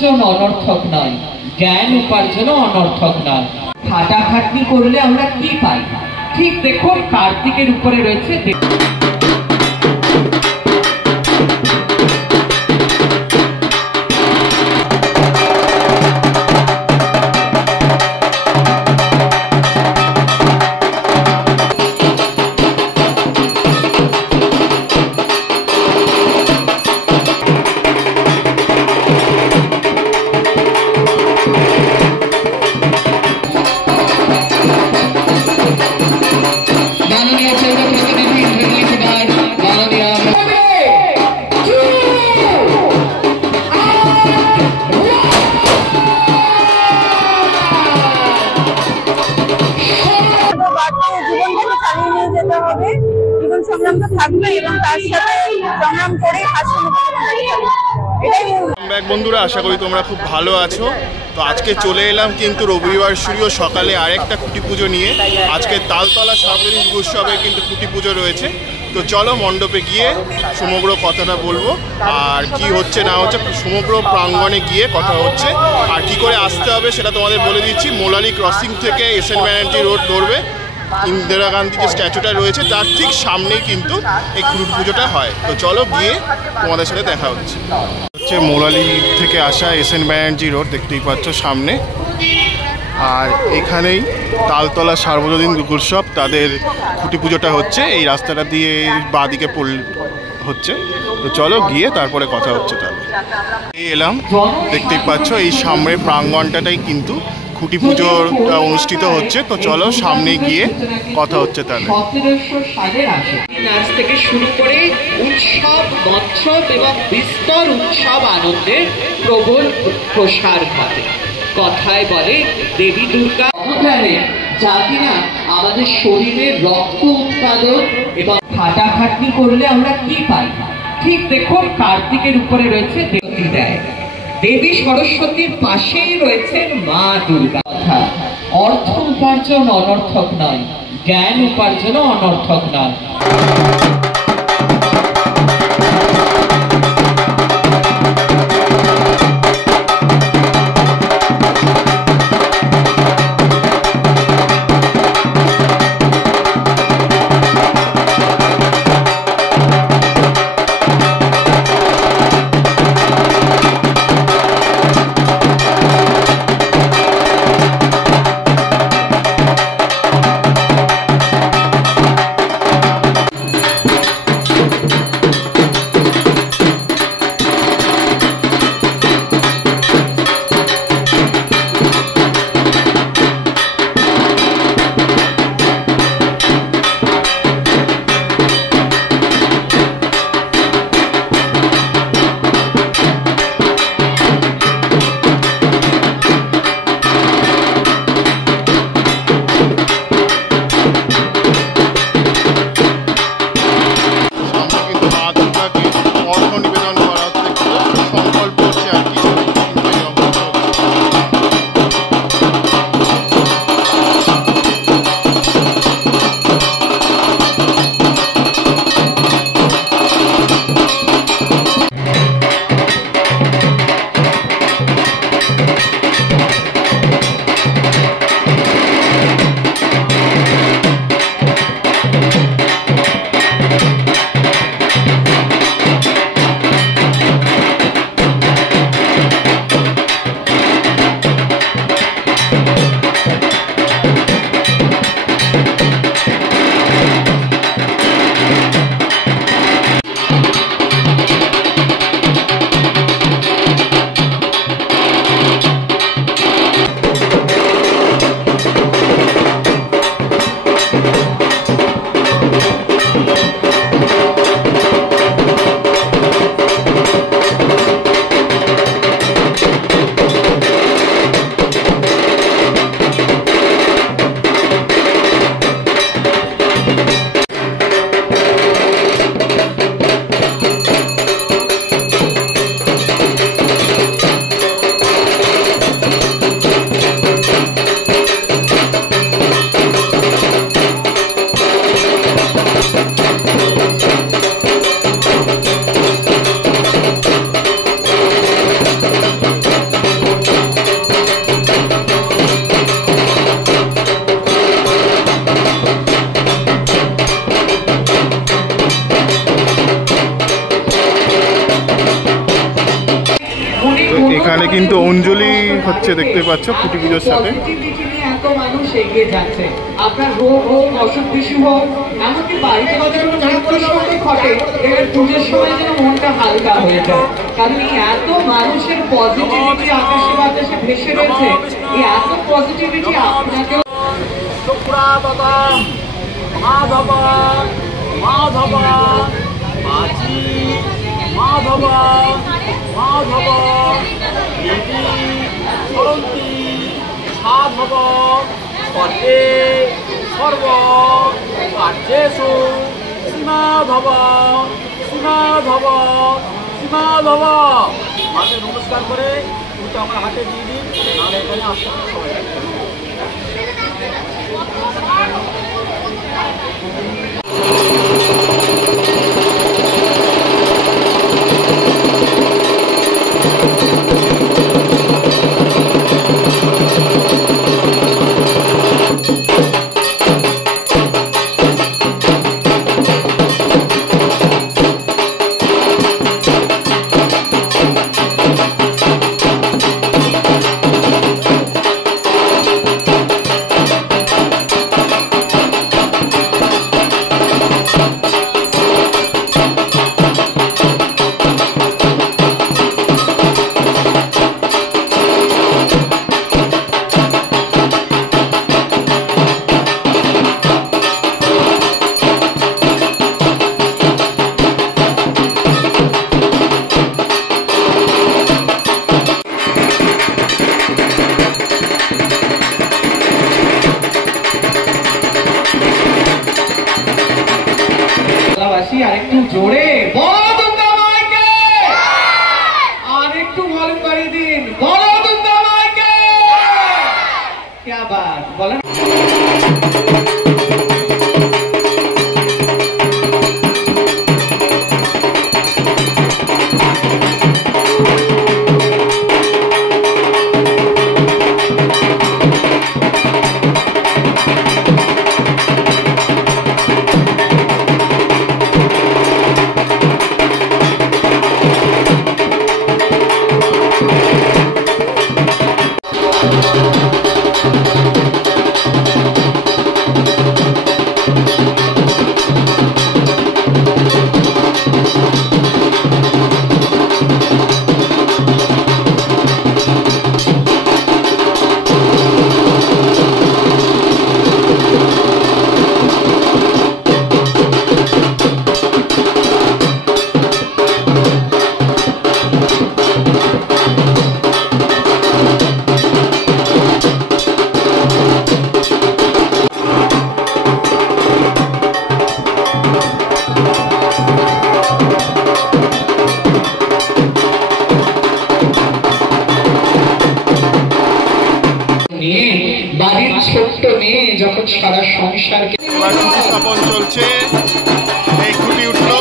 উপার্জন অনর্থক নয়, জ্ঞান উপার্জন অনর্থক নয়। খাটাখাটনি করলে আমরা কি পাই? ঠিক দেখুন, কার্তিকের উপরে রয়েছে জীবন সংগ্রাম তো থাকবে এবং তার সাথে সংগ্রাম করে বন্ধুরা, আশা করি তোমরা খুব ভালো আছো। তো আজকে চলে এলাম কিন্তু রবিবার শুরু সকালে আরেকটা খুঁটি পুজো নিয়ে। আজকে তালতলা সার্বজনীন উৎসবে কিন্তু খুঁটি পুজো রয়েছে। তো চলো মণ্ডপে গিয়ে সমগ্র কথাটা বলবো, আর কি হচ্ছে না হচ্ছে সমগ্র প্রাঙ্গণে গিয়ে কথা হচ্ছে। আর কি করে আসতে হবে সেটা তোমাদের বলে দিচ্ছি। মোলালি ক্রসিং থেকে এসএন ব্যানার্জি রোড ধরবে, ইন্দিরা গান্ধী যে স্ট্যাচুটা রয়েছে তার ঠিক সামনেই কিন্তু এই খুঁটি পুজোটা হয়। তো চলো গিয়ে তোমাদের সাথে দেখা হচ্ছে। মোলালি থেকে আসা এসএন ব্যানার্জি রোড দেখতেই পাচ্ছ সামনে, আর এখানেই তালতলা সার্বজনীন দুর্গোৎসব তাদের খুঁটি পুজোটা হচ্ছে। এই রাস্তাটা দিয়ে বাঁদিকে হচ্ছে। তো চলো গিয়ে তারপরে কথা হচ্ছে। তাহলে এলাম, দেখতেই পাচ্ছ এই সামনে প্রাঙ্গণটাই কিন্তু খুঁটি পুজোটা অনুষ্ঠিত হচ্ছে। তো চলো সামনে গিয়ে কথা হচ্ছে। তাহলে 1700 সালের আজ থেকে শুরু করে উৎসব মৎসব এবং বিস্তর উৎসব আনন্দের প্রবল প্রসার ঘটে। কথায় বলে দেবী দুর্গা যা কিনা আমাদের শরীরের রক্ত উৎপাদন এবং খাটাখাটনি করলে আমরা কি পাই? ঠিক দেখুন, কার্তিকের উপরে রয়েছে দেবী দেয়, দেবী সরস্বতীর পাশেই রয়েছেন মা দুর্গা। অর্থ উপার্জন অনর্থক নয়, জ্ঞান উপার্জন অনর্থক নয়। কিন্তু অঞ্জলি হচ্ছে, দেখতে পাচ্ছ খুঁটি পুজোর সাথে। এত মানুষ এগিয়ে যাচ্ছে, আপনার রোগ হোক, অসুখ বিসুখ হোক, এমনকি বাড়িতে আমাদের কোনো মৃত্যুর সময় ঘটে, এবার পুজোর সময় যেন মনটা হালকা হয়ে যায়। কারণ এই এত মানুষের পজিটিভিটি আকাশে বাতাসে ভেসে রয়েছে, এই এত পজিটিভিটি আপনাকে মাধব মাধব মাঝি মাধব মাধব দেবী সরন্তী সাধব পদ্মে সর্ব কার্যেষু সীমাধব সীমাধব সীমাধব। মাকে নমস্কার করে পুজো আমার হাতে দিয়ে দিন, নাহলে এখানে আসতে হবে সবাই। আরেকটু জোরে বলো দুর্গা মাকে, আরেকটু ভলিউম বাড়িয়ে দিন, বলো দুর্গা মাকে। क्या बात বলেন। বাড়ির ছোট্ট মেয়ে যখন সারা সংসারকে স্থাপন চলছে, এই খুঁটি উঠলো।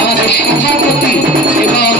আমাদের সভাপতি এবং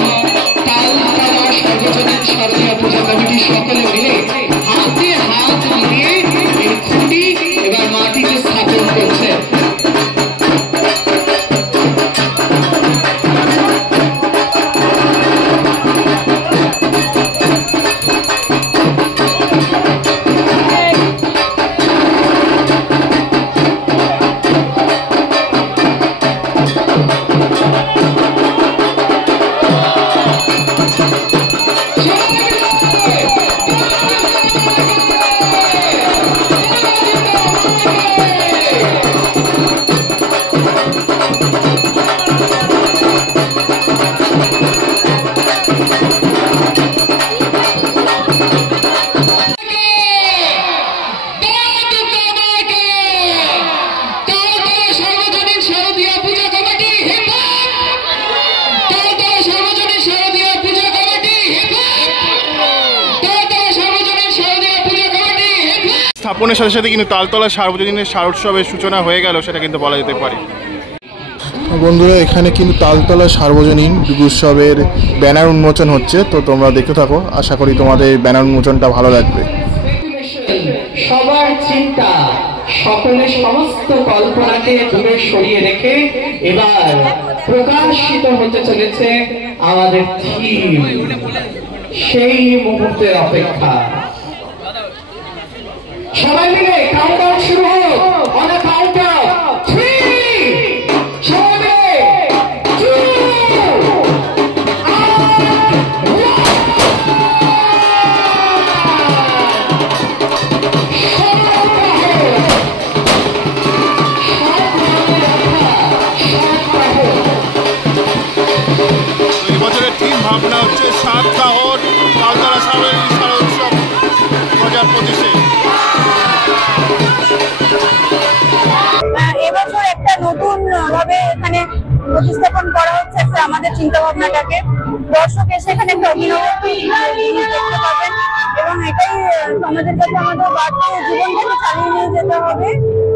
উদ্যাপনের সাথে সাথে কিন্তু তালতলা সার্বজনীনের শারদোৎসবের সূচনা হয়ে গেল, সেটা কিন্তু বলা যেতে পারে। বন্ধুরা, এখানে কিন্তু তালতলা সার্বজনীন দুর্গোৎসবের ব্যানার উন্মোচন হচ্ছে, তো তোমরা দেখতে থাকো। আশা করি তোমাদের ব্যানার উন্মোচনটা ভালো লাগবে। সবার চিন্তা, সকলের সমস্ত কল্পনাকে দূরে সরিয়ে রেখে এবার প্রকাশিত হতে চলেছে আমাদের থিম, সেই মুহূর্তের অপেক্ষা। সবাই মিলে কাউন্টডাউন শুরু হোক। অন আ কাউন্ট অফ 3, সবাই মিলে 2, 1। এই বছরের থিম ভাবনা হচ্ছে সাত কাহর তালতলা সার্বজনীন শারদোৎসব 2025-এ। এবছর একটা নতুন ভাবে এখানে প্রতিস্থাপন করা হচ্ছে একটা আমাদের চিন্তা ভাবনাটাকে। দর্শক এসে এখানে একটা অভিনব জিনিস দেখতে পাবেন এবং এটাই সমাজের কাছে আমাদের বার্তা, জীবনটাকে চালিয়ে নিয়ে যেতে হবে।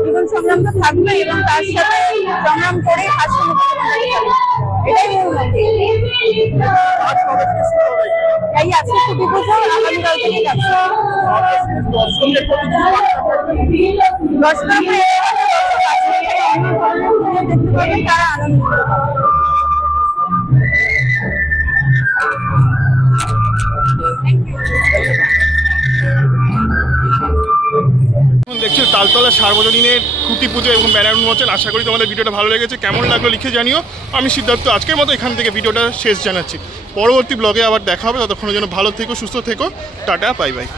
জীবন সংগ্রাম তো থাকবে এবং তার সাথে সংগ্রাম করে হাসি মুখে জীবনটাকে চালাবে, এটাই মূল মন্ত্র। এই আজকে ছুটি পুজো, আগামীকাল থেকে যাচ্ছে। দর্শকের দেখতে পাবেন, তারা আনন্দ দেখছি তালতলা সার্বজনীনের খুঁটি পুজো এবং ব্যানার উন্মোচন। আশা করি তোমাদের ভিডিওটা ভালো লেগেছে। কেমন লাগলো লিখে জানিও। আমি সিদ্ধার্থ আজকের মতো এখান থেকে ভিডিওটা শেষ জানাচ্ছি। পরবর্তী ব্লগে আবার দেখা হবে। ততক্ষণের জন্য ভালো থেকো, সুস্থ থেকো। Tata, bye bye.